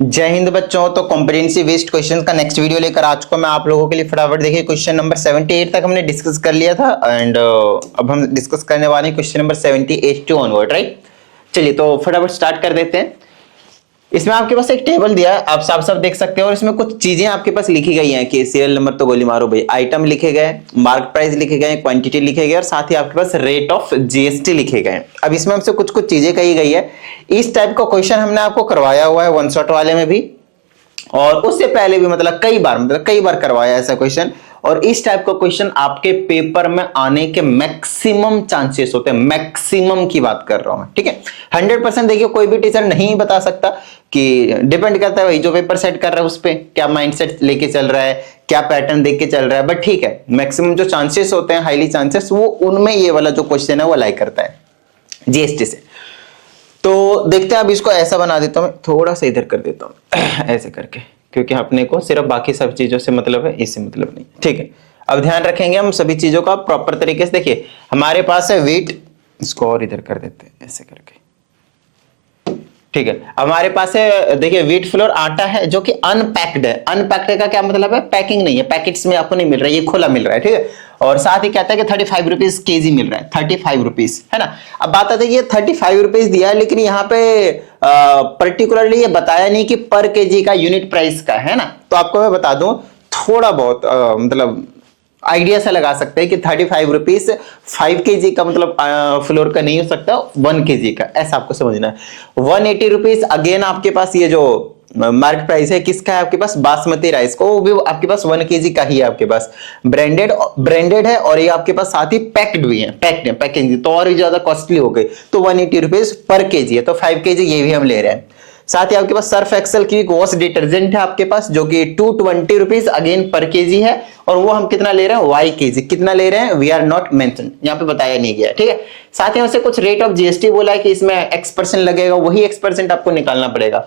जय हिंद बच्चों। तो कॉम्प्रिहेंसिव बेस्ड क्वेश्चन का नेक्स्ट वीडियो लेकर आ चुका मैं आप लोगों के लिए। फटाफट देखिए, क्वेश्चन नंबर 78 तक हमने डिस्कस कर लिया था एंड अब हम डिस्कस करने वाले हैं question number 78 to onward, right. चलिए तो फटाफट स्टार्ट कर देते हैं। इसमें आपके पास एक टेबल दिया है, आप साफ साफ देख सकते हैं, और इसमें कुछ चीजें आपके पास लिखी गई हैं कि सीरियल नंबर तो गोली मारो भाई, आइटम लिखे गए, मार्क प्राइस लिखे गए, क्वांटिटी लिखे गए और साथ ही आपके पास रेट ऑफ जीएसटी लिखे गए। अब इसमें हमसे कुछ कुछ चीजें कही गई है। इस टाइप का क्वेश्चन हमने आपको करवाया हुआ है वन शॉट वाले में भी, और उससे पहले भी मतलब कई बार करवाया ऐसा क्वेश्चन। और इस टाइप का क्वेश्चन आपके पेपर में आने के मैक्सिमम चांसेस होते हैं, मैक्सिमम की बात कर रहा हूं मैं, ठीक है। 100% देखिए, कोई भी टीचर नहीं बता सकता कि डिपेंड करता है भाई जो पेपर सेट कर रहा है उस पर क्या माइंडसेट लेके चल रहा है, क्या पैटर्न देख के चल रहा है। बट ठीक है, मैक्सिमम जो चांसेस होते हैं, हाईली चांसेस, वो उनमें ये वाला जो क्वेश्चन है वो अलाई करता है जीएसटी से। तो देखते हैं, अब इसको ऐसा बना देता हूं, थोड़ा सा इधर कर देता हूं ऐसे करके, क्योंकि अपने को सिर्फ बाकी सब चीजों से मतलब है, इससे मतलब नहीं, ठीक है। अब ध्यान रखेंगे हम सभी चीजों का प्रॉपर तरीके से। देखिए हमारे पास है वेट, इसको और इधर कर देते हैं ऐसे करके, ठीक है। हमारे पास है, देखिए व्हीट फ्लोर आटा है जो कि अनपैक्ड है। अनपैक्ड का क्या मतलब है? पैकिंग नहीं है, पैकेट्स में आपको नहीं मिल रहा है, ये खुला मिल रहा है, ठीक है। और साथ ही कहता है कि 35 रुपीज केजी मिल रहा है, 35 रुपीज, है ना। अब बात आती है ये 35 रुपीज दिया है, लेकिन यहाँ पे पर्टिकुलरली ये बताया नहीं कि पर केजी का यूनिट प्राइस का है ना। तो आपको मैं बता दूं, थोड़ा बहुत मतलब आइडिया से लगा सकते हैं कि 35 रुपीज 5 केजी का मतलब फ्लोर का नहीं हो सकता, 1 केजी का, ऐसा आपको समझना है। 180 रुपीज अगेन आपके पास ये जो मार्क प्राइस है किसका है आपके पास? बासमती राइस को, वो भी आपके पास 1 केजी का ही है आपके पास, ब्रांडेड है, और ये आपके पास साथ ही पैक्ड भी है, पैक्ड है, पैकेजिंग तो और भी ज्यादा कॉस्टली हो गई। तो 180 रुपीज पर केजी है, तो 5 केजी ये भी हम ले रहे हैं। साथ ही आपके पास सर्फ एक्सेल की वॉश डिटर्जेंट है आपके पास, जो कि 220 रुपीज अगेन पर केजी है, और वो हम कितना ले रहे हैं? Y kg. कितना ले रहे हैं? वी आर नॉट मेंशन, यहाँ पे बताया नहीं गया, ठीक है। साथ ही हमसे कुछ रेट ऑफ जीएसटी बोला है कि इसमें X% लगेगा, वही X% आपको निकालना पड़ेगा।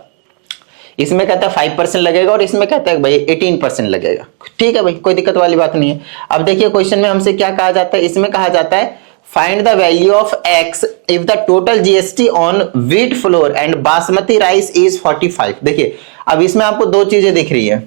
इसमें कहता है 5% लगेगा और इसमें कहता है भाई 18% लगेगा, ठीक है भाई, कोई दिक्कत वाली बात नहीं है। अब देखिए क्वेश्चन में हमसे क्या कहा जाता है, इसमें कहा जाता है find the value of x if the total GST on wheat flour and basmati rice is 45। देखिए अब इसमें आपको दो चीजें दिख रही है,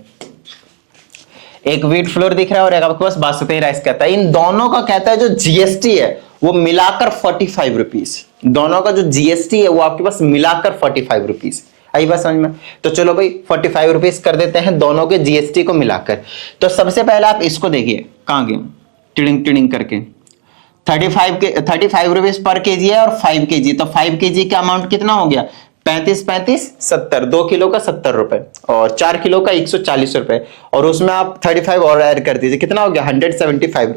एक व्हीट फ्लोर दिख रहा है और एक आपके पास बासमती राइस कहता है। इन दोनों का कहता है जो जीएसटी है वो मिलाकर 45 रुपीज, दोनों का जो जीएसटी है वो आपके पास मिलाकर 45 रुपीज। आई बात समझ में? तो चलो भाई 45 रुपीज कर देते हैं दोनों के जीएसटी को मिलाकर। तो सबसे पहले आप इसको देखिए, कहां गए, टिडिंग टिडिंग करके 35 रुपीज पर केजी है और 5 केजी, तो 5 केजी का अमाउंट कितना हो गया? 35 70, 2 किलो का 70 रुपए और 4 किलो का 140 रुपए, और उसमें आप 35 और ऐड कर दीजिए, कितना हो गया? 175।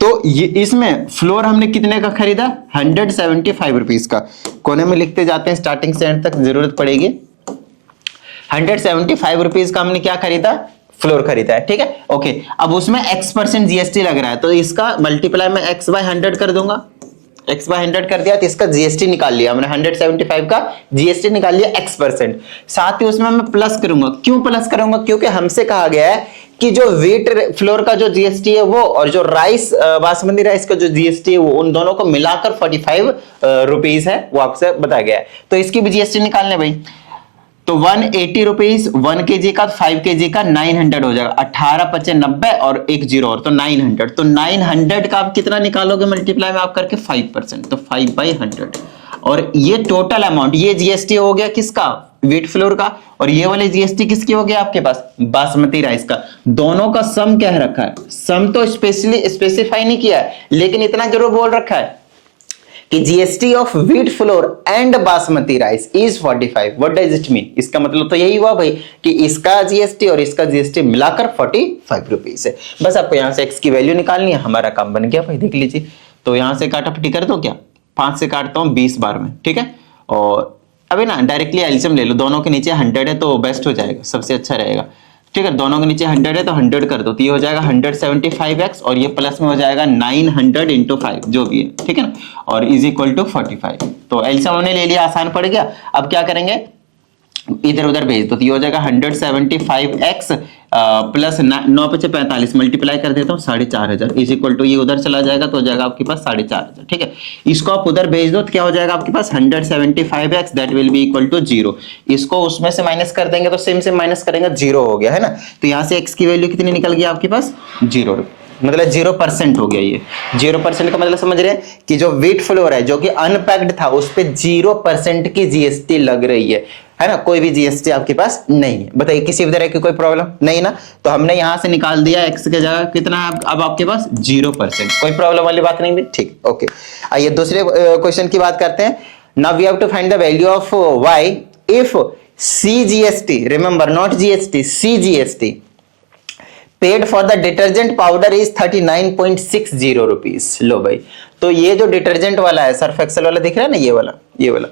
तो ये इसमें फ्लोर हमने कितने का खरीदा? 175 रुपीज का। कोने में लिखते जाते हैं, स्टार्टिंग से एंड तक जरूरत पड़ेगी। 175 रुपीज का हमने क्या खरीदा? फ्लोर खरीदा है, ठीक है, ओके। अब उसमें X% जीएसटी लग रहा है, तो इसका मल्टीप्लाई में X/100 कर दूंगा। X/100 कर दिया तो इसका जीएसटी निकाल लिया हमने, 175 का जीएसटी निकाल लिया X%। साथ ही उसमें मैं प्लस करूंगा। क्यों प्लस करूंगा? क्योंकि हमसे कहा गया है कि जो व्हीट फ्लोर का जो जीएसटी है वो, और जो राइस बासमती राइस का जो जीएसटी है वो, उन दोनों को मिलाकर 45 रुपीज है, वो आपसे बताया गया है। तो इसकी भी जीएसटी निकालने भाई। तो 180 रुपीज 1 केजी का, 5 केजी का 900 हो जाएगा, 18 90 और 1 0 और, तो 900। तो 900 का आप कितना निकालोगे मल्टीप्लाई में आप करके? 5%, तो 5/100। और ये टोटल अमाउंट, ये जीएसटी हो गया किसका? व्हीट फ्लोर का, और ये वाले जीएसटी किसकी हो गया आपके पास? बासमती राइस का। दोनों का सम क्या रखा है? सम तो स्पेशली स्पेसिफाई नहीं किया है, लेकिन इतना जरूर बोल रखा है कि GST of wheat flour and basmati rice is 45। What does it mean? इसका मतलब तो यही हुआ भाई कि इसका जीएसटी और इसका जीएसटी मिलाकर 45 रुपीज है। बस आपको यहां से एक्स की वैल्यू निकालनी है, हमारा काम बन गया भाई, देख लीजिए। तो यहां से काटापटी कर दो क्या? 5 से काटता हूं 20 बार में, ठीक है। और अभी ना डायरेक्टली एलसीएम ले लो, दोनों के नीचे 100 है तो बेस्ट हो जाएगा, सबसे अच्छा रहेगा, ठीक है। दोनों के नीचे 100 है तो 100 कर दो, तो ये हो जाएगा 175x, और ये प्लस में हो जाएगा 900 × 5 जो भी है, ठीक है ना, और इज इक्वल टू 45। तो एलसीएम हमने ले लिया, आसान पड़ गया। अब क्या करेंगे? इधर उधर भेज दो तो ये हो जाएगा 175x प्लस 9 × 45 मल्टीप्लाई कर देता हूँ 4500 इज इक्वल टू ये उधर चला जाएगा तो हो जाएगा आपके पास 4500। ठीक है, इसको आप उधर भेज दो तो क्या हो जाएगा आपके पास 175x that will be equal to 0। इसको उसमें से माइनस कर देंगे तो सेम से माइनस करेंगे 0 हो गया है ना। तो यहाँ से x की वैल्यू कितनी निकल गई आपके पास 0, मतलब 0% हो गया। ये 0% का मतलब समझ रहे हैं कि जो व्हीट फ्लोर है जो कि अनपैक्ड था उस पे 0% की जीएसटी लग रही है ना, कोई भी जीएसटी आपके पास नहीं है। बताइए किसी भी तरह की कोई प्रॉब्लम नहीं ना। तो हमने यहां से निकाल दिया x के जगह कितना है अब आपके पास 0%, कोई प्रॉब्लम वाली बात नहीं भी। ठीक, ओके, आइए दूसरे क्वेश्चन की बात करते हैं। Now we have to find the value of y if CGST, remember not GST, CGST paid for the detergent powder is 39.60 rupees. लो भाई, तो ये जो डिटर्जेंट वाला है सर्फ एक्सेल वाला दिख रहा है ना, ये वाला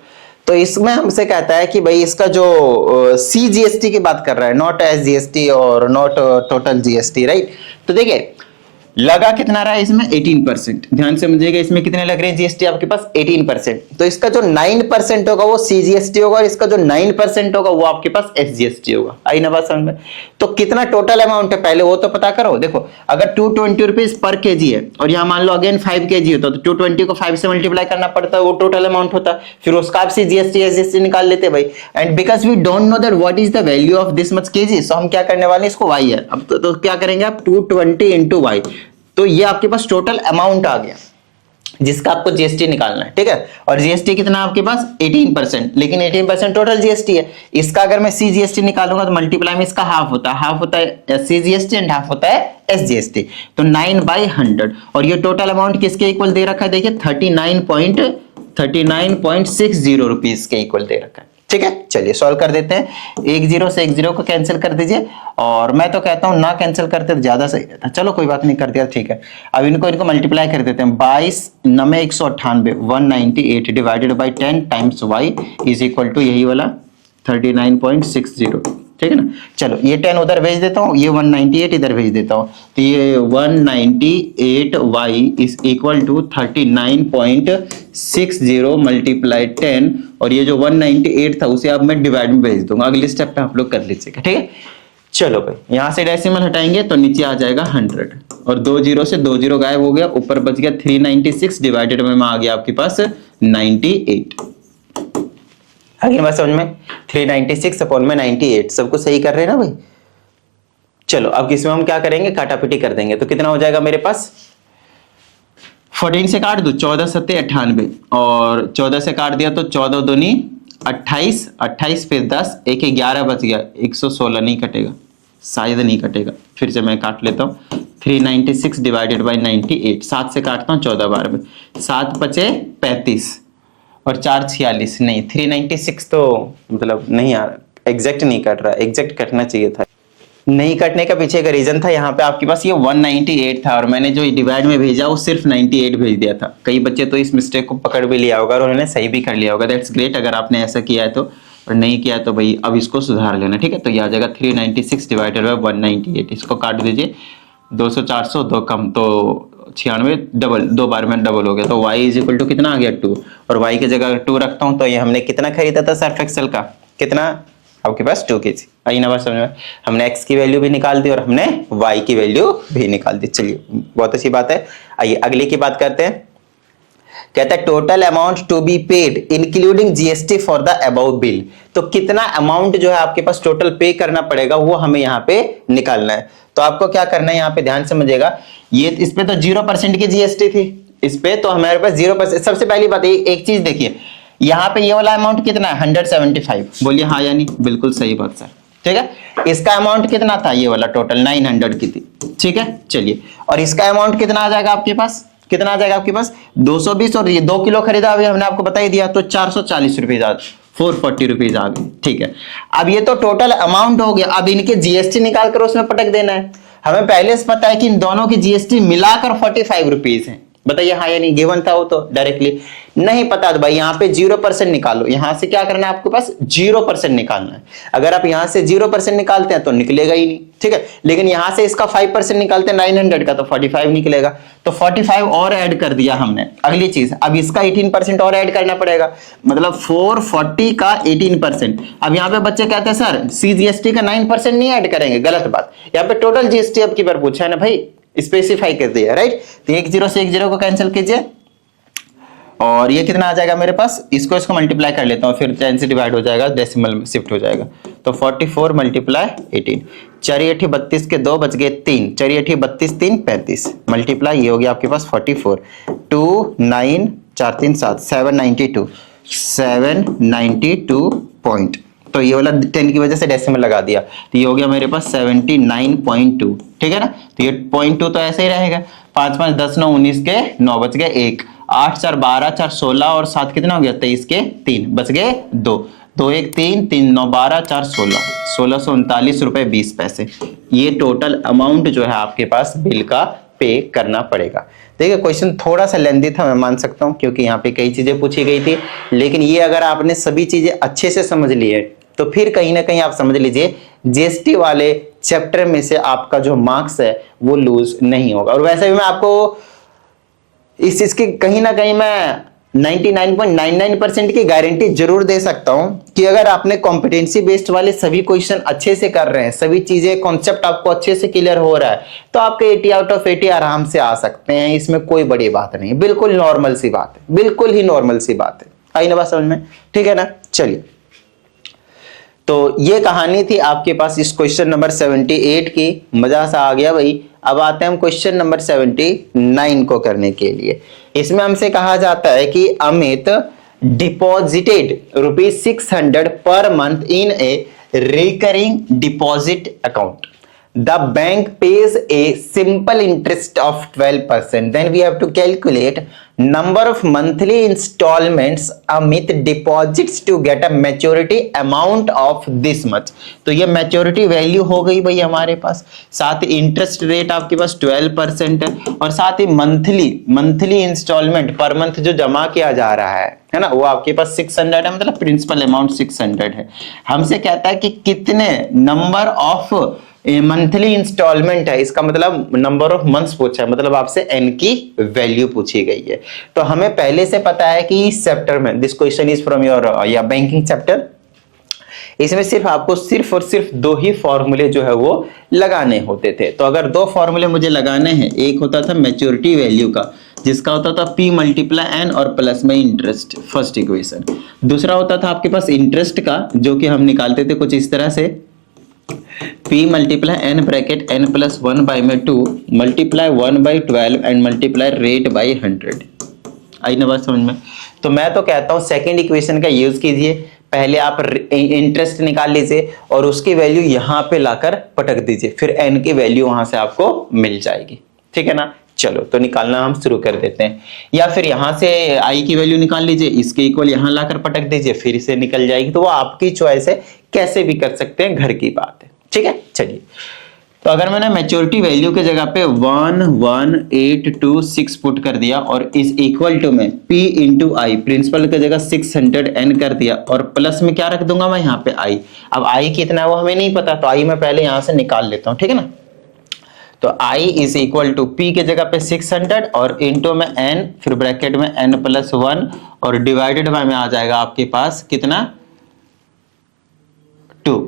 तो इसमें हमसे कहता है कि भाई इसका जो CGST की बात कर रहा है, नॉट SGST और नॉट टोटल GST, राइट। तो देखिए लगा कितना रहा है इसमें 18%, ध्यान से समझिएगा इसमें कितने लग रहे हैं जीएसटी आपके पास 18%। तो इसका जो 9% होगा वो CGST होगा और इसका जो 9% होगा वो आपके पास SGST होगा। आई ना बात समझ में। तो कितना टोटल अमाउंट है पहले वो तो पता करो। देखो अगर 220 रुपीज पर केजी है और यहाँ मान लो अगेन 5 kg होता तो 220 को 5 से मल्टीप्लाई करना पड़ता है, वो टोटल अमाउंट होता, फिर उसका आप CGST SGST निकाल लेते भाई। And because we don't know that what is the value of this much KG, so हम क्या करने वाले हैं, इसको y है। अब तो क्या करेंगे आप 220 इंटू y, तो ये आपके पास टोटल अमाउंट आ गया जिसका आपको जीएसटी निकालना है। ठीक है, और जीएसटी कितना आपके पास 18%, लेकिन 18% टोटल जीएसटी है। इसका अगर मैं CGST निकालूंगा तो मल्टीप्लाई में इसका हाफ होता है CGST एंड हाफ होता है SGST, तो 9/100। और ये टोटल अमाउंट किसके इक्वल दे रखा है, देखिए 39.60 रुपीज के इक्वल दे रखा है। ठीक है, चलिए सॉल्व कर देते हैं। 1 0 से 1 0 को कैंसिल कर दीजिए, और मैं तो कहता हूं ना कैंसिल करते तो ज्यादा सही रहता। चलो कोई बात नहीं, कर दिया ठीक है। अब इनको मल्टीप्लाई कर देते हैं। 22 9 198 198 divided by 10 times y is equal to यही वाला 39.60। ठीक है ना, चलो ये 10 उधर भेज देता हूँ, ये 198 इधर भेज देता हूँ, तो ये 198y is equal to 39.60 multiply 10, और ये जो 198 था उसे अब मैं डिवाइड में भेज दूंगा। अगले स्टेप पे आप लोग कर लीजिएगा। ठीक है, चलो भाई यहां से डेसिमल हटाएंगे तो नीचे आ जाएगा 100, और 2 0 से 2 0 गायब हो गया, ऊपर बच गया 396 डिवाइडेड में आ गया आपके पास 98। आगे बात समझ में, 396 अपॉन में 98, सबको सही कर रहे हैं ना भाई। चलो अब इसमें हम क्या करेंगे, काटापीटी कर देंगे। तो कितना हो जाएगा मेरे पास, 14 से काट दो, 14 7 98, और 14 से काट दिया तो 14 दूनी 28, 28 फिर 10, 1 11 बच गया, 116 नहीं कटेगा, शायद नहीं कटेगा, फिर से मैं काट लेता हूँ। 396 डिवाइडेड बाई 98, 7 से काटता हूँ 14 बार में, 7 बचे 35 और 4 46, नहीं 396 तो मतलब नहीं आ रहा, एग्जैक्ट नहीं कट रहा, एग्जैक्ट कटना चाहिए था। नहीं कटने का पीछे का रीजन था, यहाँ पे आपके पास ये 198 था और मैंने जो डिवाइड में भेजा वो सिर्फ 98 भेज दिया था। कई बच्चे तो इस मिस्टेक को पकड़ भी लिया होगा और उन्होंने सही भी कर लिया होगा, दैट्स ग्रेट। अगर आपने ऐसा किया है तो, और नहीं किया तो भाई अब इसको सुधार लेना। ठीक है, तो ये आ जाएगा 396 डिवाइडेड बाई 198, इसको काट दीजिए, 200 400 2 कम तो 96, डबल 2 बार में डबल हो गया, तो y इज इक्वल टू कितना आ गया 2, और y की जगह 2 रखता हूं तो ये हमने कितना खरीदा था सर्फ एक्सेल का, कितना आपके पास 2 kg। आई ना बात समझ में, हमने x की वैल्यू भी निकाल दी और हमने y की वैल्यू भी निकाल दी। चलिए बहुत अच्छी बात है। आइए अगले की बात करते हैं। कहता है total amount to be paid including GST for the about bill. तो कितना अमाउंट जो है आपके पास टोटल पे करना पड़ेगा वो हमें यहाँ पे निकालना है। तो आपको क्या करना है, यहाँ पे ध्यान समझिएगा, ये इस पे तो 0% की जीएसटी थी, इस पे तो हमारे पास 0%। सबसे पहली बात एक चीज देखिए, यहाँ पे ये वाला अमाउंट कितना है 175, बोलिए हाँ या नहीं, बिल्कुल सही बात सर। ठीक है, इसका अमाउंट कितना था, ये वाला टोटल 900 की थी। ठीक है, चलिए, और इसका अमाउंट कितना आ जाएगा आपके पास, कितना आ जाएगा आपके पास 220, और ये 2 किलो खरीदा अभी हमने आपको बता ही दिया, तो 440 रुपीज आ, 440 रुपीज आ गए। ठीक है, अब ये तो टोटल अमाउंट हो गया, अब इनके जीएसटी निकाल कर उसमें पटक देना है। हमें पहले से पता है कि इन दोनों की जीएसटी मिलाकर 45 रुपीज है, बताइए हाँ या नहीं, गिवन था वो तो डायरेक्टली। नहीं पता तो भाई यहाँ पे 0% निकालो, यहां से क्या करना है आपके पास 0% निकालना है। अगर आप यहां से 0% निकालते हैं तो निकलेगा ही नहीं, ठीक है। लेकिन यहां से इसका 5% निकालते हैं 900 का तो 45 निकलेगा, तो 45 और ऐड कर दिया हमने। अगली चीज, अब इसका 18% और ऐड करना पड़ेगा, मतलब 440 का 18%। अब यहाँ पे बच्चे कहते हैं सर CGST का 9% नहीं ऐड करेंगे, गलत बात। यहाँ पे टोटल GST अब की बार पूछा है ना भाई, स्पेसिफाई कर दिया, राइट। तो 10 से 10 को कैंसिल कीजिए और ये कितना आ जाएगा मेरे पास, इसको मल्टीप्लाई कर लेता हूँ, फिर 10 से डिवाइड हो जाएगा, डेसिमल में शिफ्ट हो जाएगा। तो 44 मल्टीप्लाई 18, 4 8 32 के 2 बच गए 3, 4 8 32 3 35 मल्टीप्लाई, ये हो गया आपके पास 44, 2 9 4 3 7 792 पॉइंट। तो ये वाला 10 की वजह से डेसिमल लगा दिया, तो ये हो गया मेरे पास 79.2, ठीक है ना। तो ये 0.2 तो ऐसे ही रहेगा। 5 5 10 9 19 के 9 बच गए 1, 8 4 12 4 16 और 7 कितना हो गया 23 के 3 बच गए 2, 2 1 3 3 9 12 4 16, 1639 रुपए 20 पैसे। ये टोटल अमाउंट जो है आपके पास बिल का पे करना पड़ेगा। देखिए क्वेश्चन थोड़ा सा लेंदी था, मैं मान सकता हूं, क्योंकि यहाँ पे कई चीजें पूछी गई थी, लेकिन ये अगर आपने सभी चीजें अच्छे से समझ ली है तो फिर कहीं ना कहीं आप समझ लीजिए GST वाले चैप्टर में से आपका जो मार्क्स है वो लूज नहीं होगा। और वैसे भी मैं आपको इस चीज की कहीं ना कहीं मैं 99.99% की गारंटी जरूर दे सकता हूं कि अगर आपने कॉम्पिटेंसी बेस्ड वाले सभी क्वेश्चन अच्छे से कर रहे हैं, सभी चीजें कॉन्सेप्ट आपको अच्छे से क्लियर हो रहा है, तो आपके 80 आउट ऑफ 80 आराम से आ सकते हैं। इसमें कोई बड़ी बात नहीं, बिल्कुल नॉर्मल सी बात है, बिल्कुल ही नॉर्मल सी बात है। आई ना बात समझ में, ठीक है ना। चलिए, तो ये कहानी थी आपके पास इस क्वेश्चन नंबर 78 की। मजा सा आ गया भाई। अब आते हैं हम क्वेश्चन नंबर 79 को करने के लिए। इसमें हमसे कहा जाता है कि Amit deposited ₹600 per month in A recurring deposit account. The bank pays a simple interest of 12%. Then we have to calculate number of monthly installments Amit deposits to get a maturity amount of this much. तो ये maturity value हो गई भाई हमारे पास, साथ ही interest rate आपके पास 12% है, और साथ ही मंथली इंस्टॉलमेंट पर मंथ जो जमा किया जा रहा है ना, वो आपके पास 600 है, मतलब प्रिंसिपल अमाउंट 600 है। हमसे कहता है कि कितने नंबर ऑफ मंथली इंस्टॉलमेंट है, इसका मतलब नंबर ऑफ मंथ्स पूछा है, मतलब आपसे n की वैल्यू पूछी गई है। तो हमें पहले से पता है कि इस चैप्टर में, this question is from your या बैंकिंग चैप्टर, इसमें सिर्फ आपको सिर्फ और सिर्फ दो ही फॉर्मूले जो है वो लगाने होते थे। तो अगर दो फॉर्मूले मुझे लगाने हैं, एक होता था मैच्योरिटी वैल्यू का जिसका होता था P मल्टीप्लाई N और प्लस में इंटरेस्ट, फर्स्ट इक्वेशन। दूसरा होता था आपके पास इंटरेस्ट का, जो कि हम निकालते थे कुछ इस तरह से, P multiply N bracket N plus 1/2 multiply 1/12 and multiply rate by 100। आई ना बात समझ में। तो मैं तो कहता हूं सेकंड इक्वेशन का यूज कीजिए, पहले आप इंटरेस्ट निकाल लीजिए और उसकी वैल्यू यहां पे लाकर पटक दीजिए, फिर N की वैल्यू वहां से आपको मिल जाएगी, ठीक है ना। चलो तो निकालना हम शुरू कर देते हैं, या फिर यहां से I की वैल्यू निकाल लीजिए, इसके इक्वल यहां लाकर पटक दीजिए, फिर से निकल जाएगी। तो वो आपकी चॉइस है, कैसे भी कर सकते हैं, घर की बात है, ठीक है। चलिए, तो अगर मैंने मैच्योरिटी वैल्यू के जगह पे 11826 पुट कर दिया और इस इक्वल टू में P इंटू आई, प्रिंसिपल की जगह 600N कर दिया, और प्लस में क्या रख दूंगा मैं यहाँ पे I। अब I कितना है वो हमें नहीं पता, तो I मैं पहले यहां से निकाल लेता हूं, ठीक है ना। तो I is equal to P के जगह पे 600 और इंटू में N, फिर ब्रैकेट में N प्लस 1 और डिवाइडेड बाय में आ जाएगा आपके पास कितना 2,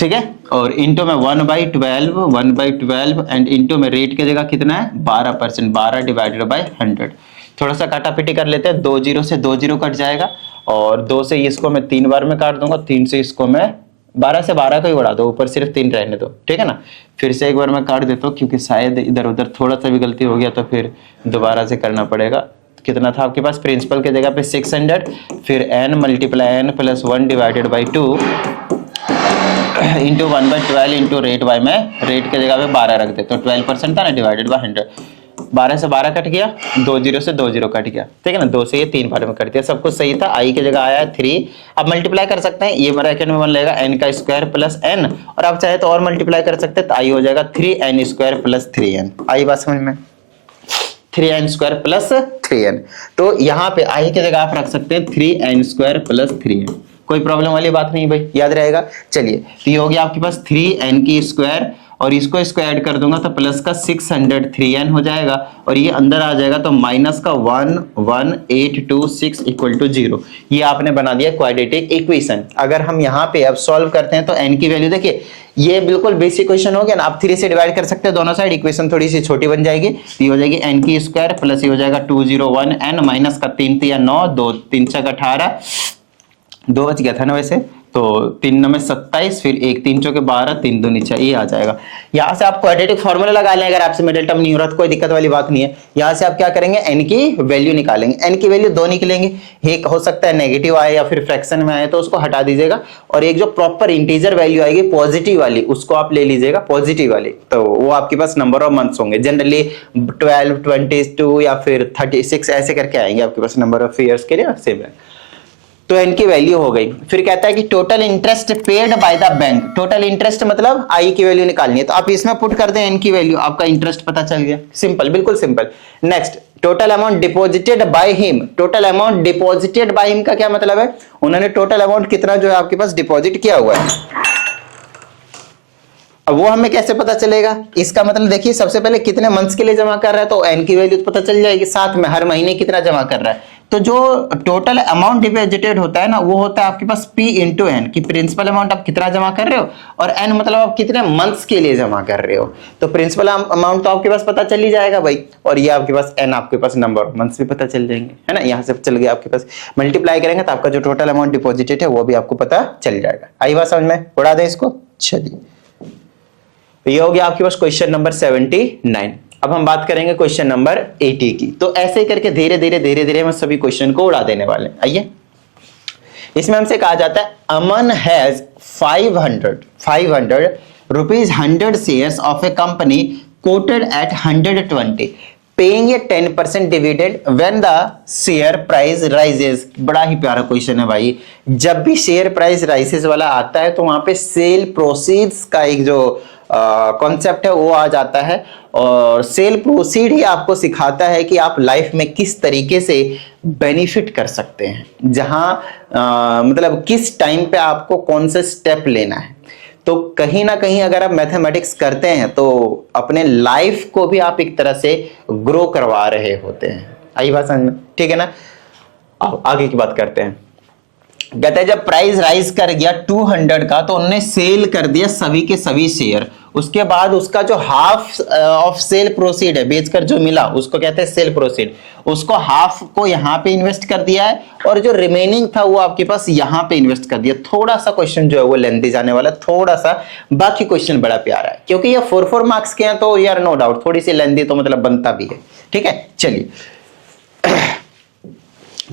ठीक है। और इंटू में 1/12 एंड इंटू में रेट की जगह कितना है 12%, 12 डिवाइडेड बाय 100। थोड़ा सा काटापीटी कर लेते हैं, 2 0 से 2 0 कट जाएगा, और 2 से इसको मैं 3 बार में काट दूंगा, 3 से इसको मैं 12 से 12 को ही उड़ा दो, ऊपर सिर्फ 3 रहने दो, ठीक है ना। फिर से एक बार मैं काट देता हूँ, क्योंकि शायद इधर उधर थोड़ा सा भी गलती हो गया तो फिर दोबारा से करना पड़ेगा। कितना था आपके पास, प्रिंसिपल के जगह पे 600, फिर N multiply N plus 1 divided by 2 into 1/12 into rate by, मैं रेट के जगह पे 12 रख देता हूँ, 12% था ना, डिवाइडेड बाय 100। 12 से 12 कट गया, 2 0 से 2 0 कट गया, ठीक है ना। 2 से ये 3 बार में कट दिया, सब कुछ सही था। I की जगह आया है 3। अब मल्टीप्लाई कर सकते हैं, ये ब्रैकेट में बन लेगा N का स्क्वायर प्लस N, और आप चाहे तो और मल्टीप्लाई कर सकते हैं, तो I हो जाएगा 3N स्क्वायर प्लस 3N। आई बात समझ में, 3n² प्लस 3n। तो यहाँ पे आई की जगह आप रख सकते हैं 3n² प्लस 3n। कोई प्रॉब्लम वाली बात नहीं भाई, याद रहेगा। चलिए तो ये हो गया आपके पास 3n² और इसको इसको ऐड कर दूंगा तो प्लस का 603n हो जाएगा और ये अंदर आ जाएगा तो माइनस का 11826 इक्वल टू 0। ये आपने बना दिया क्वाड्रेटिक इक्वेशन। अगर हम यहाँ पे अब सॉल्व करते हैं तो n की वैल्यू देखिए, ये बिल्कुल बेसिक क्वेश्चन हो गया ना। आप 3 से डिवाइड कर सकते हैं दोनों साइड, इक्वेशन थोड़ी सी छोटी बन जाएगी। ये हो जाएगी n² प्लस ये हो जाएगा 201n माइनस का 3 3 9 2 3 6 18, 2 बच गया था ना वैसे, तो 3 9 में 27, फिर 1 3 चौके 12, 3 2 नीचे, ये आ जाएगा। यहाँ से आप क्वाड्रेटिक फार्मूला लगा लें अगर आपसे मिडिल टर्म नहीं हो रहा तो कोई दिक्कत वाली बात नहीं है। यहाँ से आप क्या करेंगे, n की वैल्यू निकालेंगे। n की वैल्यू 2 निकलेंगे, एक हो सकता है नेगेटिव आए या फिर फ्रैक्शन में आए तो उसको हटा दीजिएगा और एक जो प्रॉपर इंटीजर वैल्यू आएगी पॉजिटिव वाली उसको आप ले लीजिएगा, पॉजिटिव वाली। तो वो आपके पास नंबर ऑफ मंथ्स होंगे, जनरली 12 22 या फिर 36 ऐसे करके आएंगे आपके पास नंबर ऑफ ईयर्स के लिए, सेम है। तो n की वैल्यू हो गई। फिर कहता है कि total interest paid by the bank. Total interest मतलब i की वैल्यू निकालनी है, तो आप इसमें पुट कर दें n की वैल्यू, आपका इंटरेस्ट पता चल गया। सिंपल, बिल्कुल simple. Next, total amount deposited by him. Total amount deposited by him का क्या मतलब है, उन्होंने टोटल अमाउंट कितना जो है आपके पास डिपॉजिट किया हुआ है, अब वो हमें कैसे पता चलेगा। इसका मतलब देखिए, सबसे पहले कितने मंथ्स के लिए जमा कर रहा है तो n की वैल्यू तो पता चल जाएगी, साथ में हर महीने कितना जमा कर रहा है। तो जो टोटल अमाउंट डिपॉजिटेड होता है ना, वो होता है आपके पास P इंटू एन, की प्रिंसिपल अमाउंट आप कितना जमा कर रहे हो और n मतलब आप कितने मंथ्स के लिए जमा कर रहे हो। तो प्रिंसिपल अमाउंट तो आपके पास पता चल ही जाएगा भाई, और ये आपके पास n आपके पास नंबर ऑफ मंथ्स भी पता चल जाएंगे, है ना। यहाँ से चल गया आपके पास, मल्टीप्लाई करेंगे तो आपका जो टोटल अमाउंट डिपॉजिटेड है वो भी आपको पता चल जाएगा। आई बात समझ में, उड़ा दें इसको। चलिए, ये हो गया आपके पास क्वेश्चन नंबर 79। अब हम बात करेंगे क्वेश्चन नंबर 80 की। तो ऐसे करके धीरे धीरे हम सभी क्वेश्चन को उड़ा देने वाले हैं। आइए, इसमें हमसे कहा जाता है Aman has 500 rupees 100 shares of a company quoted at 120 paying a 10% dividend when the share price rises. बड़ा ही प्यारा क्वेश्चन है भाई। जब भी शेयर प्राइस राइजेस वाला आता है तो वहां पे सेल प्रोसीड्स का एक जो कॉन्सेप्ट है वो आ जाता है, और सेल प्रोसीड ही आपको सिखाता है कि आप लाइफ में किस तरीके से बेनिफिट कर सकते हैं, जहां मतलब किस टाइम पे आपको कौन सा स्टेप लेना है। तो कहीं ना कहीं अगर आप मैथमेटिक्स करते हैं तो अपने लाइफ को भी आप एक तरह से ग्रो करवा रहे होते हैं। आई बात समझ में, ठीक है ना। अब आगे की बात करते हैं। कहते हैं जब प्राइस राइज कर गया 200 का तो उन्होंने सेल कर दिया सभी के सभी शेयर। उसके बाद उसका जो हाफ ऑफ सेल प्रोसीड है, बेचकर जो मिला उसको कहते हैं सेल प्रोसीड, उसको हाफ को यहाँ पे इन्वेस्ट कर दिया है और जो रिमेनिंग था वो आपके पास यहाँ पे इन्वेस्ट कर दिया। थोड़ा सा क्वेश्चन जो है वो लेंथी जाने वाला, थोड़ा सा, बाकी क्वेश्चन बड़ा प्यारा है क्योंकि ये 4 मार्क्स के हैं तो यार नो डाउट थोड़ी सी लेंथी तो मतलब बनता भी है, ठीक है। चलिए,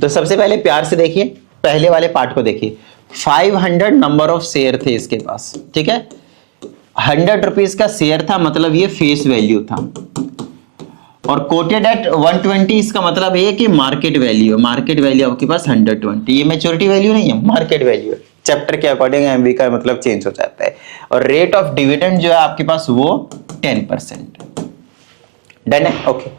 तो सबसे पहले प्यार से देखिए, पहले वाले पार्ट को देखिए। 500 नंबर ऑफ शेयर थे इसके पास, ठीक है। 100 रुपीज का शेयर था, मतलब ये फेस वैल्यू था, और कोटेड एट 120 इसका मतलब ये कि मार्केट वैल्यू है। मार्केट वैल्यू आपके पास 120, ये मैच्योरिटी वैल्यू नहीं है, मार्केट वैल्यू है। चैप्टर के अकॉर्डिंग एमवी का मतलब चेंज हो जाता है। और रेट ऑफ डिविडेंड जो है आपके पास वो 10%। डन है, ओके।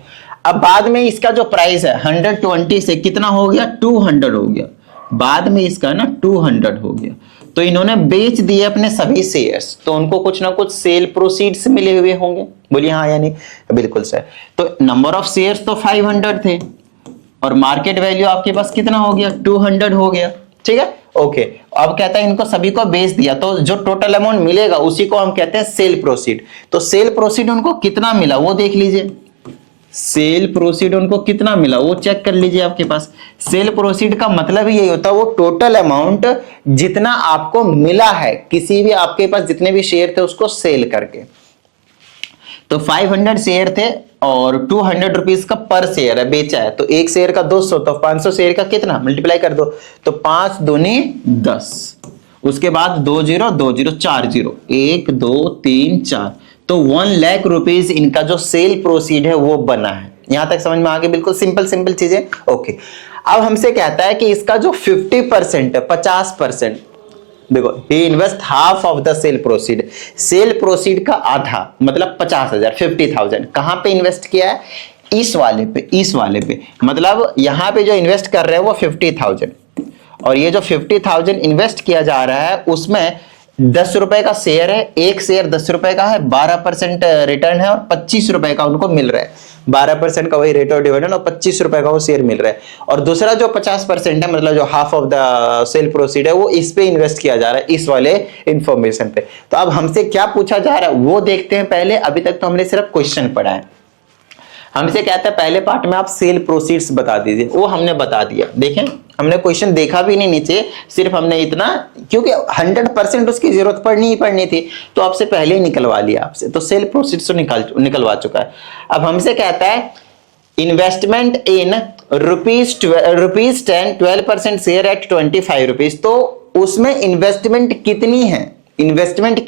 अब बाद में इसका जो प्राइस है 120 से कितना हो गया, 200 हो गया। बाद में इसका ना 200 हो गया, तो इन्होंने बेच दिए अपने सभी शेयर्स, तो उनको कुछ ना कुछ सेल प्रोसीड्स मिले हुए होंगे। बोलिए हाँ या नहीं, बिल्कुल सर। तो नंबर ऑफ शेयर्स तो 500 थे और मार्केट वैल्यू आपके पास कितना हो गया, 200 हो गया, ठीक है, ओके। अब कहता है इनको सभी को बेच दिया तो जो टोटल अमाउंट मिलेगा उसी को हम कहते हैं सेल प्रोसीड। तो सेल प्रोसीड उनको कितना मिला वो देख लीजिए, सेल प्रोसीड उनको कितना मिला वो चेक कर लीजिए आपके पास। सेल प्रोसीड का मतलब ही यही होता है वो टोटल अमाउंट जितना आपको मिला है किसी भी आपके पास जितने भी शेयर थे उसको सेल करके। तो 500 शेयर थे और 200 रुपीज का पर शेयर है, बेचा है, तो एक शेयर का 200, तो 500 शेयर का कितना, मल्टीप्लाई कर दो, तो 5 दूनी 10, उसके बाद 2 0 2 0 4 0, 1 2 3 4, तो 1 लाख रुपीज इनका जो सेल प्रोसीड है वो बना है। यहां तक समझ में आ गई, बिल्कुल सिंपल सिंपल चीजें, ओके। अब हमसे कहता है कि इसका जो 50% है, 50%, देखो he invest half of the cell proceed, cell proceed का आधा मतलब 50,000, 50,000 कहां पे इन्वेस्ट किया है, इस वाले पे मतलब यहाँ पे जो इन्वेस्ट कर रहे हैं वो 50,000 और ये जो 50,000 इन्वेस्ट किया जा रहा है उसमें 10 रुपए का शेयर है, एक शेयर 10 रुपए का है, 12% रिटर्न है और 25 रुपए का उनको मिल रहा है। 12% का वही रेट ऑफ डिविडेंड और 25 रुपए का वो शेयर मिल रहा है। और दूसरा जो 50% है मतलब जो half of the cell proceed है वो इस पे इन्वेस्ट किया जा रहा है, इस वाले इंफॉर्मेशन पे। तो अब हमसे क्या पूछा जा रहा है वो देखते हैं पहले। अभी तक तो हमने सिर्फ क्वेश्चन पढ़ा है। हमसे कहता है पहले पार्ट में आप सेल प्रोसीड्स बता दीजिए, वो हमने बता दिया। देखें हमने क्वेश्चन देखा भी नहीं नीचे, सिर्फ हमने इतना, क्योंकि 100% उसकी जरूरत पड़नी ही पड़नी थी तो आपसे पहले ही निकलवा लिया आपसे, तो सेल प्रोसीड्स तो निकलवा चुका है। अब हमसे कहता है investment in rupees 10 12% share eight 25 rupees, तो उसमें इन्वेस्टमेंट कितनी है, इन्वेस्टमेंट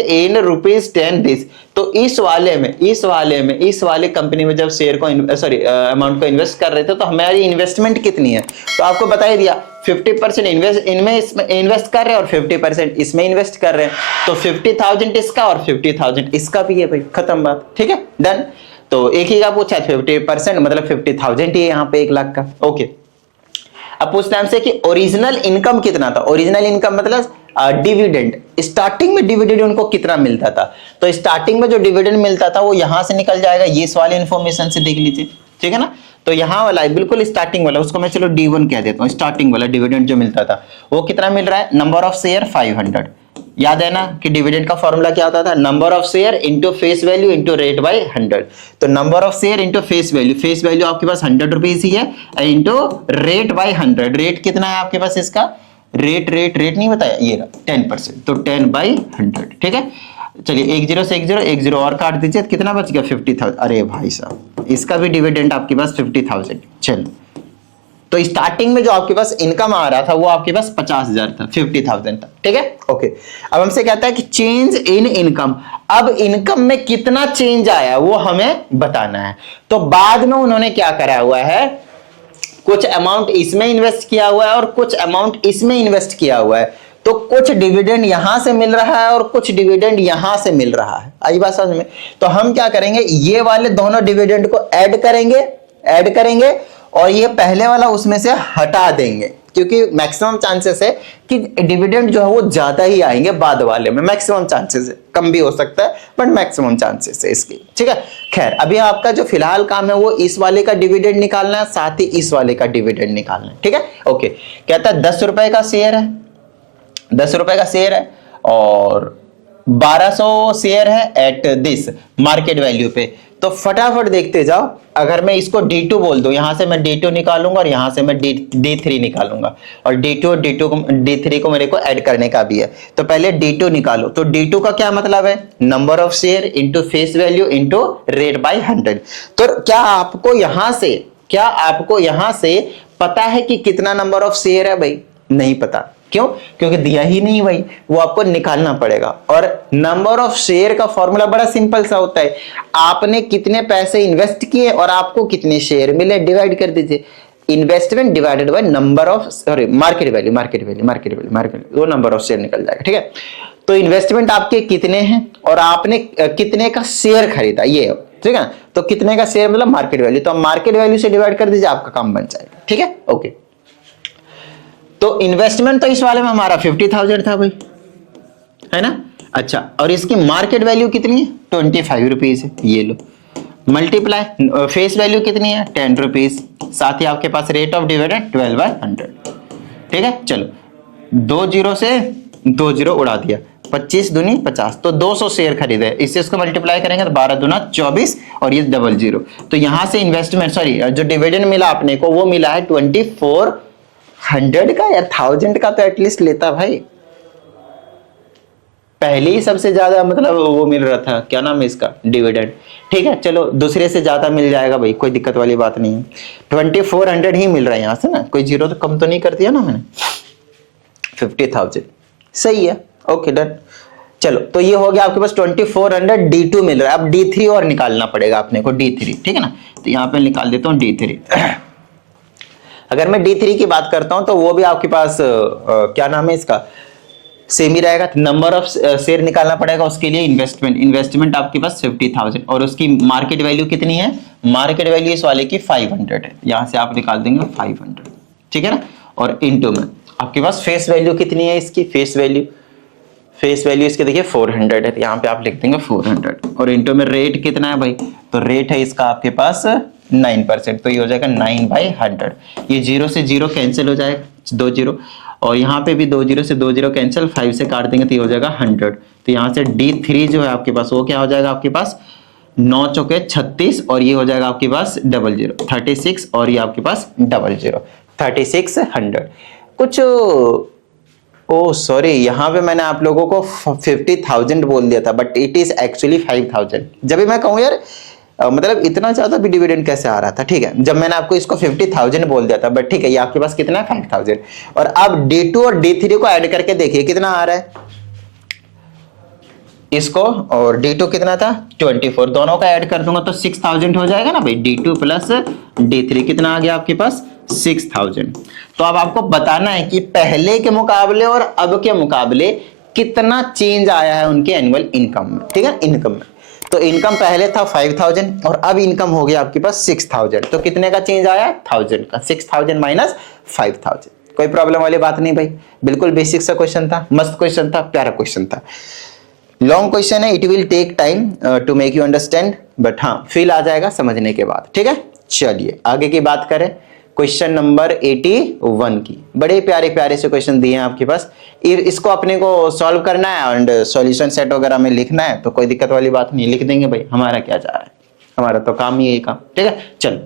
इन रुपीज 10 दिस। तो इस वाले कंपनी में जब शेयर को अमाउंट को इन्वेस्ट कर रहे थे तो हमारी इन्वेस्टमेंट कितनी है, तो आपको बता ही दिया 50% इन्वेस्ट कर रहे हैं और 50% इसमें इन्वेस्ट कर रहे हैं, तो 50,000 इसका और 50,000 इसका भी है भाई, खत्म बात, ठीक है, डन। तो एक ही का पूछा है 50% मतलब 50,000 ही है यहाँ पे 1 लाख का, ओके। अब पूछते हैं हमसे कि ओरिजिनल इनकम कितना था। ओरिजिनल इनकम मतलब डिविडेंड, स्टार्टिंग में डिविडेंड उनको कितना मिलता था, तो स्टार्टिंग में जो डिविडेंड मिलता था वो यहां से निकल जाएगा, ये इस वाले इंफॉर्मेशन से देख लीजिए, ठीक है ना। तो यहाँ वाला बिल्कुल स्टार्टिंग वाला, उसको मैं चलो D1 कह देता हूँ, स्टार्टिंग वाला डिविडेंड जो मिलता था वो कितना मिल रहा है, नंबर ऑफ शेयर 500। याद है ना कि डिविडेंड का फॉर्मूला क्या होता था, number of share into face value into rate by 100। तो number of share into face value आपके पास 100 रुपीज ही है, इंटू रेट बाय 100। रेट कितना है आपके पास इसका, रेट नहीं बताया, ये 10%, तो 10/100, ठीक है। चलिए 1 0 से 1 0 और काट दीजिए, कितना बच गया 50,000। अरे भाई साहब इसका भी डिविडेंड आपके पास 50,000। चलो तो स्टार्टिंग में जो आपके पास इनकम आ रहा था वो आपके पास 50,000 था, 50,000 था, ठीक है, ओके। अब हमसे कहता है कि चेंज इन इनकम, अब इनकम में कितना चेंज आया वो हमें बताना है। तो बाद में उन्होंने क्या करा हुआ है, कुछ अमाउंट इसमें इन्वेस्ट किया हुआ है और कुछ अमाउंट इसमें इन्वेस्ट किया हुआ है, तो कुछ डिविडेंड यहां से मिल रहा है और कुछ डिविडेंड यहां से मिल रहा है। आई बात समझ में। तो हम क्या करेंगे, ये वाले दोनों डिविडेंड को ऐड करेंगे और ये पहले वाला उसमें से हटा देंगे, क्योंकि मैक्सिमम चांसेस है कि डिविडेंड जो है वो ज्यादा ही आएंगे बाद वाले में, मैक्सिमम चांसेस है, कम भी हो सकता है बट मैक्सिमम चांसेस है इसकी, ठीक है। खैर अभी आपका जो फिलहाल काम है वो इस वाले का डिविडेंड निकालना है, साथ ही इस वाले का डिविडेंड निकालना है, ठीक है, ओके। कहता है 10 रुपए का शेयर है, 10 रुपए का शेयर है और 1200 शेयर है एट दिस मार्केट वैल्यू पे। तो फटाफट देखते जाओ, अगर मैं इसको D2 बोल दूं, यहां से मैं D2 निकालूंगा और यहां से मैं D3 निकालूंगा, और D2 और D3 को मेरे को ऐड करने का भी है। तो पहले D2 निकालो, तो D2 का क्या मतलब है, number of share into face value into rate by 100। तो क्या आपको यहां से पता है कि कितना नंबर ऑफ शेयर है भाई, नहीं पता, क्यों, क्योंकि दिया ही नहीं भाई, वो आपको निकालना पड़ेगा। और नंबर ऑफ शेयर का फॉर्मूला बड़ा सिंपल सा होता है, आपने कितने पैसे इन्वेस्ट किए और आपको कितने शेयर मिले, डिवाइड कर दीजिए, investment divided by number of market value, वो नंबर ऑफ शेयर निकल जाएगा, ठीक है। तो इन्वेस्टमेंट आपके कितने हैं और आपने कितने का शेयर खरीदा, ये ठीक है। तो कितने का शेयर मतलब मार्केट वैल्यू, तो मार्केट वैल्यू से डिवाइड कर दीजिए, आपका काम बन जाएगा, ठीक है, ओके। तो इन्वेस्टमेंट तो इस वाले में हमारा 50,000 था भाई, है ना। अच्छा, और इसकी मार्केट वैल्यू कितनी है, 25 रुपीज है, ये लो मल्टीप्लाई, फेस वैल्यू कितनी है 10 रुपीज, साथ ही आपके पास रेट ऑफ डिविडेंड 12/100, ठीक है। चलो 2 0 से 2 0 उड़ा दिया, 25 दूनी 50, तो 200 शेयर खरीदे, इससे इसको मल्टीप्लाई करेंगे तो 12 दूना 24 और ये 00। तो यहां से इन्वेस्टमेंट जो डिविडेंड मिला अपने को वो मिला है 2400 का या 1000 का, तो एटलीस्ट लेता भाई, पहले ही सबसे ज्यादा मतलब वो मिल रहा था, क्या नाम है इसका, डिविडेंड, ठीक है। चलो दूसरे से ज्यादा मिल जाएगा भाई, कोई दिक्कत वाली बात नहीं है, 2400 ही मिल रहा है यहां से ना, कोई जीरो तो कम तो नहीं कर दिया ना मैंने, 50,000 सही है, ओके डन। चलो तो ये हो गया आपके पास 2400, D2 मिल रहा है। अब D3 और निकालना पड़ेगा अपने को, D3, ठीक है ना। तो यहां पे निकाल देता हूं D3। अगर मैं D3 की बात करता हूं तो वो भी आपके पास क्या नाम है इसका, सेम ही रहेगा। नंबर ऑफ शेयर निकालना पड़ेगा, उसके लिए इन्वेस्टमेंट आपके पास 50,000 और उसकी मार्केट वैल्यू कितनी है, मार्केट वैल्यू इस वाले की 500 है, यहां से आप निकाल देंगे 500, ठीक है ना। और इनटू में आपके पास फेस वैल्यू कितनी है, इसकी फेस वैल्यू इसके देखिए 400 है, यहाँ पे आप लिख देंगे 400 और इनटू में रेट कितना है भाई, तो रेट है इसका आपके पास 9%, तो ये हो जाएगा 9/100। ये 0 से 0 कैंसिल हो जाएगा, 2 0, और यहाँ पे भी 2 0 से 2 0 कैंसिल, 5 से काट देंगे तो ये हो जाएगा 100। तो यहाँ से D3 जो है आपके पास वो क्या हो जाएगा आपके पास 9 चौके 36 और ये हो जाएगा आपके पास 00 36 और ये आपके पास 00 3600 कुछ। ओ सॉरी, यहाँ पे मैंने आप लोगों को 50,000 बोल दिया था, बट इट इज एक्चुअली 5,000। जब भी मैं कहूँ यार मतलब इतना ज्यादा भी डिविडेंड कैसे आ रहा था, ठीक है, जब मैंने आपको इसको 50,000 बोल दिया था, बट ठीक है ये आपके पास कितना है 5,000। और अब D2 और D3 को ऐड करके देखिए कितना आ रहा है इसको, और D2 कितना था 24, दोनों का ऐड कर दूंगा तो 6,000 हो जाएगा ना भाई। D2 प्लस D3 कितना आ गया आपके पास 6,000। तो अब आपको बताना है कि पहले के मुकाबले और अब के मुकाबले कितना चेंज आया है उनके एनुअल इनकम में, ठीक है, इनकम में। तो इनकम पहले था 5,000 और अब इनकम हो गया आपके पास 6,000, तो कितने का चेंज आया 1000 का, 6,000 माइनस 5,000। कोई प्रॉब्लम वाली बात नहीं भाई, बिल्कुल बेसिक सा क्वेश्चन था, मस्त क्वेश्चन था, प्यारा क्वेश्चन था। लॉन्ग क्वेश्चन है, it will take time to make you understand, but हाँ फील आ जाएगा समझने के बाद, ठीक है। चलिए आगे की बात करें, क्वेश्चन नंबर 81 की। बड़े प्यारे प्यारे से क्वेश्चन दिए हैं आपके पास, इसको अपने को सॉल्व करना है एंड सॉल्यूशन सेट वगैरह में लिखना है, तो कोई दिक्कत वाली बात नहीं, लिख देंगे भाई, हमारा क्या जा रहा है, हमारा तो काम ही यही काम, ठीक है। चलो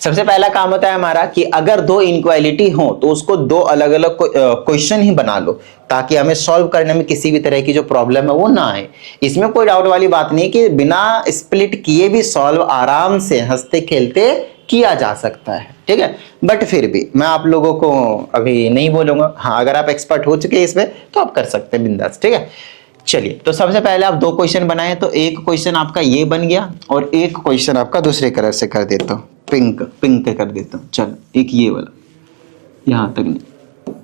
सबसे पहला काम होता है हमारा कि अगर दो इनक्वालिटी हो तो उसको दो अलग अलग क्वेश्चन ही बना लो, ताकि हमें सॉल्व करने में किसी भी तरह की जो प्रॉब्लम है वो ना आए। इसमें कोई डाउट वाली बात नहीं कि बिना स्प्लिट किए भी सॉल्व आराम से हंसते खेलते किया जा सकता है, ठीक है। बट फिर भी मैं आप लोगों को अभी नहीं बोलूंगा, हाँ अगर आप एक्सपर्ट हो चुके हैं इसमें तो आप कर सकते हैं बिंदास, ठीक है। चलिए तो सबसे पहले आप दो क्वेश्चन बनाए, तो एक क्वेश्चन आपका ये बन गया और एक क्वेश्चन आपका दूसरे कलर से कर देता हूँ, पिंक कर देता हूँ। चलो एक ये वाला, यहां तक नहीं,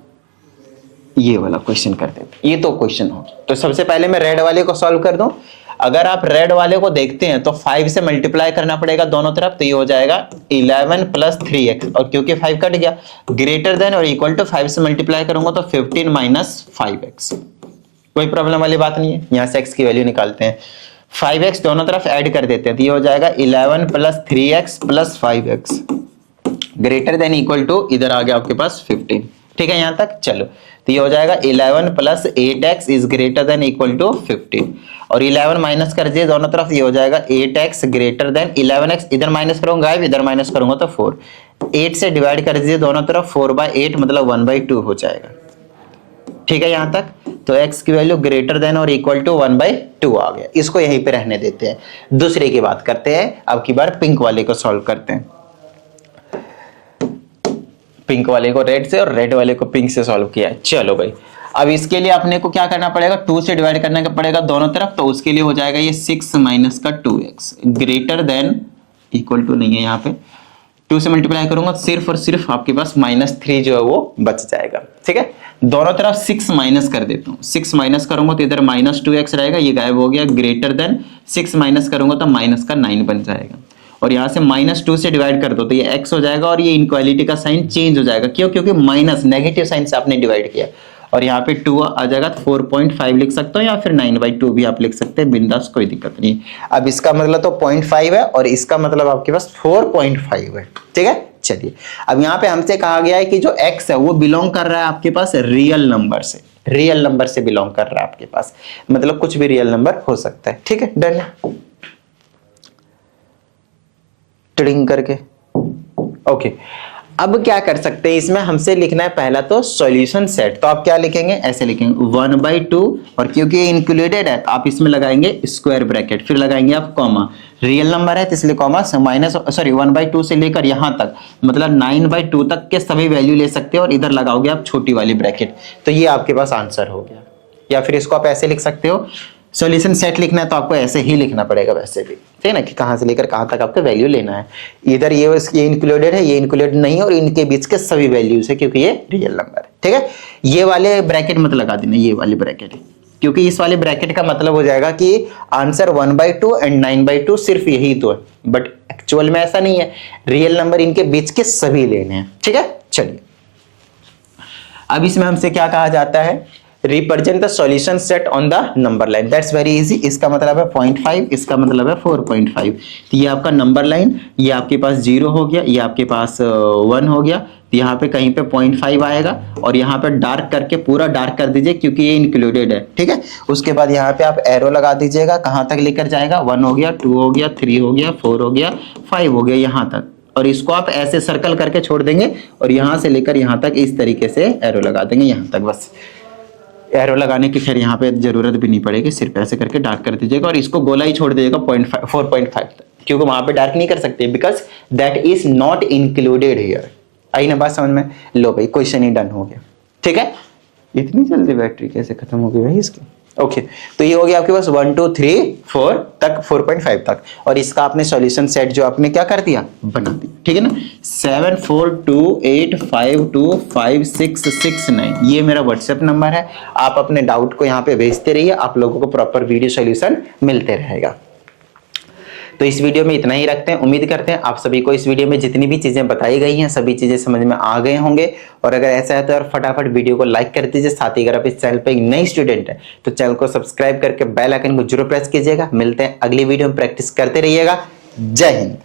ये वाला क्वेश्चन कर देते, ये तो क्वेश्चन हो। तो सबसे पहले मैं रेड वाले को सॉल्व कर दूं। अगर आप रेड वाले को देखते हैं तो 5 से मल्टीप्लाई करना पड़ेगा दोनों तरफ, तो ये हो जाएगा 11 प्लस 3x, और क्योंकि 5 कट गया, ग्रेटर देन और इक्वल टू 5 से मल्टीप्लाई करूंगा तो 15 माइनस 5x। कोई प्रॉब्लम वाली बात नहीं है, यहां से x की वैल्यू निकालते हैं, 5x दोनों तरफ ऐड कर देते हैं, तो ये हो जाएगा 11 plus 3x plus 5x greater than equal to, इधर आ गया आपके पास 15, ठीक है यहां तक। चलो तो ये हो जाएगा 11 plus 8x is greater than equal to 15, और 11 माइनस कर दिए दोनों तरफ, ये हो जाएगा 8x ग्रेटर देन 11x, इधर माइनस करूंगा इधर माइनस करूंगा तो 4, 8 से डिवाइड कर दीजिए दोनों तरफ, 4/8 मतलब 1/2 हो जाएगा, ठीक है यहां तक। तो x की वैल्यू ग्रेटर देन और इक्वल टू 1/2 आ गया, इसको यहीं पे रहने देते हैं। दूसरे की बात करते हैं, अब की बार पिंक वाले को सॉल्व करते हैं, पिंक वाले को रेड से और रेड वाले को पिंक से सॉल्व किया है। चलो भाई अब इसके लिए अपने को क्या करना पड़ेगा, 2 से डिवाइड करना पड़ेगा दोनों तरफ, तो उसके लिए हो जाएगा ये 6 माइनस का 2x greater than equal to नहीं है, यहाँ पे 2 से मल्टीप्लाई करूंगा सिर्फ और सिर्फ आपके पास -3 जो है वो बच जाएगा, ठीक है। दोनों तरफ 6 माइनस कर देता हूँ, 6 माइनस करूंगा तो इधर -2x रहेगा, ये गायब हो गया, ग्रेटर देन 6 माइनस करूंगा तो -9 बन जाएगा, और यहाँ से -2 से डिवाइड कर दो तो ये x हो जाएगा, और ये इनक्वालिटी का साइन चेंज हो जाएगा, क्यों, क्योंकि माइनस नेगेटिव साइन से आपने डिवाइड किया, और यहाँ पे 2 आ जाएगा, 4.5 लिख सकते हो या फिर 9/2 भी आप लिख सकते हैं बिंदास, कोई दिक्कत नहीं। अब इसका मतलब तो 0.5 है और इसका मतलब आपके पास 4.5 है, ठीक है। चलिए अब यहाँ पे हमसे कहा गया है कि जो x है वो बिलोंग कर रहा है आपके पास रियल नंबर से, रियल नंबर से बिलोंग कर रहा है आपके पास, मतलब कुछ भी रियल नंबर हो सकता है, ठीक है, डन है, ट्रिंग करके ओके। अब क्या कर सकते हैं, इसमें हमसे लिखना है पहला तो सॉल्यूशन सेट, तो आप क्या लिखेंगे, ऐसे लिखेंगे 1/2, और क्योंकि ये इंक्लूडेड है तो आप इसमें लगाएंगे स्क्वायर ब्रैकेट, फिर लगाएंगे आप कॉमा, रियल नंबर है तो इसलिए कॉमा, माइनस 1/2 से लेकर यहां तक मतलब 9/2 तक के सभी वैल्यू ले सकते हैं, और इधर लगाओगे आप छोटी वाली ब्रैकेट, तो ये आपके पास आंसर हो गया। या फिर इसको आप ऐसे लिख सकते हो, सॉल्यूशन सेट लिखना है तो आपको ऐसे ही लिखना पड़ेगा वैसे भी, ठीक है ना, कि कहाँ से लेकर कहाँ तक आपको वैल्यू लेना है। इधर ये इंक्लूडेड है, ये इंक्लूडेड नहीं है, और इनके बीच के सभी वैल्यूज है क्योंकि ये रियल नंबर है। ठीक है, ये वाले ब्रैकेट मत लगा देना, ये वाले ब्रैकेट, क्योंकि इस वाले ब्रैकेट का मतलब हो जाएगा कि आंसर 1/2 एंड 9/2 सिर्फ यही तो है, बट एक्चुअल में ऐसा नहीं है, रियल नंबर इनके बीच के सभी लेने हैं। ठीक है, चलिए अब इसमें हमसे क्या कहा जाता है, represent the solution set on the number line. That's very easy. इसका मतलब है 0.5, इसका मतलब है 4.5। तो ये आपका नंबर लाइन, ये आपके पास 0 हो गया, ये आपके पास 1 हो गया, तो यहाँ पे कहीं पे 0.5 आएगा, और यहाँ पे डार्क करके पूरा डार्क कर दीजिए क्योंकि ये इंक्लूडेड है। ठीक है, उसके बाद यहाँ पे आप एरो लगा दीजिएगा, कहाँ तक लेकर जाएगा, 1 हो गया, 2 हो गया, 3 हो गया, 4 हो गया, 5 हो गया, यहाँ तक, और इसको आप ऐसे सर्कल करके छोड़ देंगे, और यहाँ से लेकर यहाँ तक इस तरीके से एरो लगा देंगे, यहाँ तक। बस एरो लगाने की खैर यहाँ पे जरूरत भी नहीं पड़ेगी, सिर्फ ऐसे करके डार्क कर दीजिएगा, और इसको गोला ही छोड़ दीजिएगा 4.5 तक, क्योंकि वहां पे डार्क नहीं कर सकते, because that is not included here. आई ना बात समझ में? लो भाई, क्वेश्चन ही डन हो गया। ठीक है, इतनी जल्दी बैटरी कैसे खत्म हो गई भाई इसकी? ओके, तो ये हो गया आपके पास 1 2 3 4 तक, 4.5 तक, और इसका आपने सॉल्यूशन सेट जो आपने क्या कर दिया, बना दिया। ठीक है ना, 7 4 2 8 5 2 5 6 6 9, ये मेरा व्हाट्सएप नंबर है। आप अपने डाउट को यहाँ पे भेजते रहिए, आप लोगों को प्रॉपर वीडियो सॉल्यूशन मिलते रहेगा। तो इस वीडियो में इतना ही रखते हैं। उम्मीद करते हैं आप सभी को इस वीडियो में जितनी भी चीजें बताई गई हैं सभी चीजें समझ में आ गए होंगे, और अगर ऐसा है तो यार फटाफट वीडियो को लाइक कर दीजिए। साथ ही अगर आप इस चैनल पे एक नई स्टूडेंट है तो चैनल को सब्सक्राइब करके बेल आइकन को जरूर प्रेस कीजिएगा। मिलते हैं अगली वीडियो में, प्रैक्टिस करते रहिएगा। जय हिंद।